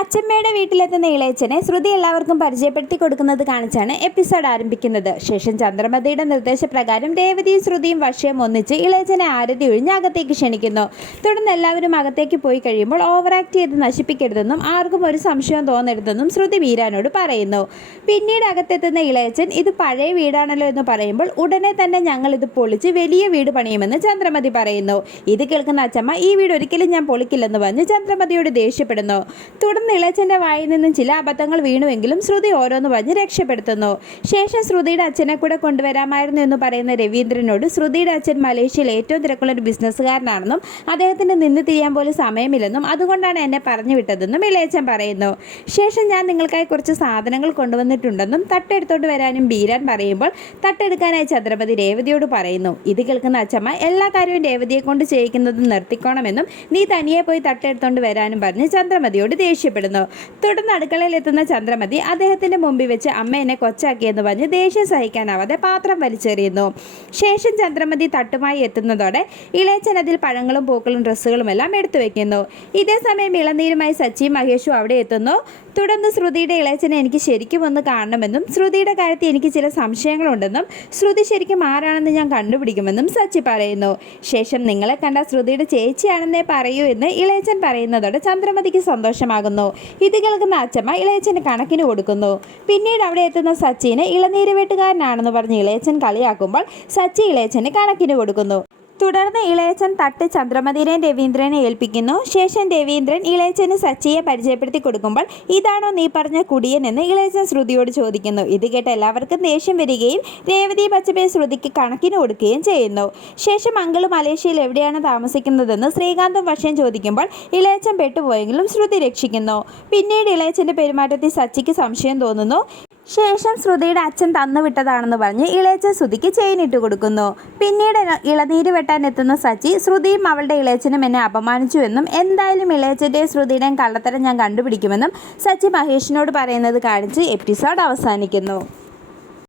അച്ചമ്മയുടെ വീട്ടിലെത്തുന്ന ഇളയച്ചനെ ശ്രുതി എല്ലാവർക്കും പരിചയപ്പെടുത്തി കൊടുക്കുന്നത് കാണിച്ചാണ് എപ്പിസോഡ് ആരംഭിക്കുന്നത്. ശേഷം ചന്ദ്രമതിയുടെ നിർദ്ദേശപ്രകാരം രേവതിയും ശ്രുതിയും വർഷയും ഒന്നിച്ച് ഇളയച്ചനെ ആരതി ഒഴിഞ്ഞ് അകത്തേക്ക് ക്ഷണിക്കുന്നു. തുടർന്ന് എല്ലാവരും അകത്തേക്ക് പോയി കഴിയുമ്പോൾ ഓവർ ആക്ട് ചെയ്ത് നശിപ്പിക്കരുതെന്നും ആർക്കും ഒരു സംശയം തോന്നരുതെന്നും ശ്രുതി വീരാനോട് പറയുന്നു. പിന്നീട് അകത്തെത്തുന്ന ഇളയച്ചൻ ഇത് പഴയ വീടാണല്ലോ എന്ന് പറയുമ്പോൾ ഉടനെ തന്നെ ഞങ്ങൾ ഇത് പൊളിച്ച് വലിയ വീട് പണിയുമെന്ന് ചന്ദ്രമതി പറയുന്നു. ഇത് കേൾക്കുന്ന അച്ചമ്മ ഈ വീട് ഒരിക്കലും ഞാൻ പൊളിക്കില്ലെന്ന് പറഞ്ഞ് ചന്ദ്രമതിയോട് ദേഷ്യപ്പെടുന്നു. തുടർന്ന് ഇളയച്ചൻ്റെ വായിൽ നിന്നും ചില അബദ്ധങ്ങൾ വീണുവെങ്കിലും ശ്രുതി ഓരോന്ന് പറഞ്ഞ് രക്ഷപ്പെടുത്തുന്നു. ശേഷം ശ്രുതിയുടെ അച്ഛനെ കൂടെ കൊണ്ടുവരാമായിരുന്നു എന്ന് പറയുന്ന രവീന്ദ്രനോട് ശ്രുതിയുടെ അച്ഛൻ മലേഷ്യയിൽ ഏറ്റവും തിരക്കുള്ള ഒരു ബിസിനസ്സുകാരനാണെന്നും അദ്ദേഹത്തിന് നിന്ന് തിരിയാൻ പോലും സമയമില്ലെന്നും അതുകൊണ്ടാണ് എന്നെ പറഞ്ഞു വിട്ടതെന്നും ഇളയച്ചൻ പറയുന്നു. ശേഷം ഞാൻ നിങ്ങൾക്കായി കുറച്ച് സാധനങ്ങൾ കൊണ്ടുവന്നിട്ടുണ്ടെന്നും തട്ടെടുത്തോണ്ട് വരാനും ബീരാൻ പറയുമ്പോൾ തട്ടെടുക്കാനായി ചന്ദ്രമതി രേവതിയോട് പറയുന്നു. ഇത് കേൾക്കുന്ന അച്ഛമ്മ എല്ലാ കാര്യവും രേവതിയെ കൊണ്ട് ചെയ്യിക്കുന്നത് നിർത്തിക്കോണമെന്നും നീ തനിയെ പോയി തട്ടെടുത്തോണ്ട് വരാനും പറഞ്ഞ് ചന്ദ്രമതിയോട് ദേഷ്യപ്പെടുന്നു. തുടർന്ന് അടുക്കളയിൽ എത്തുന്ന ചന്ദ്രമതി അദ്ദേഹത്തിന്റെ മുമ്പിൽ വെച്ച് അമ്മ എന്നെ കൊച്ചാക്കിയെന്ന് പറഞ്ഞ് ദേഷ്യം സഹിക്കാനാവാതെ പാത്രം വലിച്ചെറിയുന്നു. ശേഷം ചന്ദ്രമതി തട്ടുമായി എത്തുന്നതോടെ ഇളയച്ചൻ അതിൽ പഴങ്ങളും പൂക്കളും ഡ്രസ്സുകളും എല്ലാം എടുത്തു വെക്കുന്നു. ഇതേ സമയം ഇളനീരുമായി സച്ചിയും മഹേഷും അവിടെ എത്തുന്നു. തുടർന്ന് ശ്രുതിയുടെ ഇളയച്ചനെ എനിക്ക് ശരിക്കും ഒന്ന് കാണണമെന്നും ശ്രുതിയുടെ കാര്യത്തിൽ എനിക്ക് ചില സംശയങ്ങളുണ്ടെന്നും ശ്രുതി ശരിക്കും ആരാണെന്ന് ഞാൻ കണ്ടുപിടിക്കുമെന്നും സച്ചി പറയുന്നു. ശേഷം നിങ്ങളെ കണ്ട ശ്രുതിയുടെ ചേച്ചിയാണെന്നേ പറയൂ എന്ന് ഇളയച്ചൻ പറയുന്നതോടെ ചന്ദ്രമതിക്ക് സന്തോഷമാകുന്നു. ഇത് കേൾക്കുന്ന അച്ചമ്മ ഇളയച്ചന് കണക്കിന് കൊടുക്കുന്നു. പിന്നീട് അവിടെ എത്തുന്ന സച്ചിനെ ഇളനീര് വെട്ടുകാരനാണെന്ന് പറഞ്ഞ് ഇളയച്ചൻ കളിയാക്കുമ്പോൾ സച്ചി ഇളയച്ചന് കണക്കിന് കൊടുക്കുന്നു. തുടർന്ന് ഇളയച്ചൻ തട്ട് ചന്ദ്രമതിനെയും രവീന്ദ്രനെ ഏൽപ്പിക്കുന്നു. ശേഷം രവീന്ദ്രൻ ഇളയച്ചന് സച്ചിയെ പരിചയപ്പെടുത്തി കൊടുക്കുമ്പോൾ ഇതാണോ നീ പറഞ്ഞ കുടിയൻ എന്ന് ഇളയച്ചൻ ശ്രുതിയോട് ചോദിക്കുന്നു. ഇത് കേട്ട് എല്ലാവർക്കും ദേഷ്യം വരികയും രേവതി പച്ചപ്പയെ ശ്രുതിക്ക് കണക്കിന് കൊടുക്കുകയും ചെയ്യുന്നു. ശേഷം അങ്കിള് മലേഷ്യയിൽ എവിടെയാണ് താമസിക്കുന്നതെന്ന് ശ്രീകാന്തും വർഷയും ചോദിക്കുമ്പോൾ ഇളയച്ചൻ പെട്ടുപോയെങ്കിലും ശ്രുതി രക്ഷിക്കുന്നു. പിന്നീട് ഇളയച്ചൻ്റെ പെരുമാറ്റത്തിൽ സച്ചിക്ക് സംശയം തോന്നുന്നു. ശേഷം ശ്രുതിയുടെ അച്ഛൻ തന്നുവിട്ടതാണെന്ന് പറഞ്ഞ് ഇളയച്ചൻ ശ്രുതിക്ക് ചെയിൻ ഇട്ട് കൊടുക്കുന്നു. പിന്നീട് ഇളനീര് വെട്ടാൻ എത്തുന്ന സച്ചി ശ്രുതിയും അവളുടെ ഇളയച്ചനും എന്നെ അപമാനിച്ചുവെന്നും എന്തായാലും ഇളയച്ചൻ്റെയും ശ്രുതിയുടെയും കള്ളത്തരം ഞാൻ കണ്ടുപിടിക്കുമെന്നും സച്ചി മഹേഷിനോട് പറയുന്നത് കാണിച്ച് എപ്പിസോഡ് അവസാനിക്കുന്നു.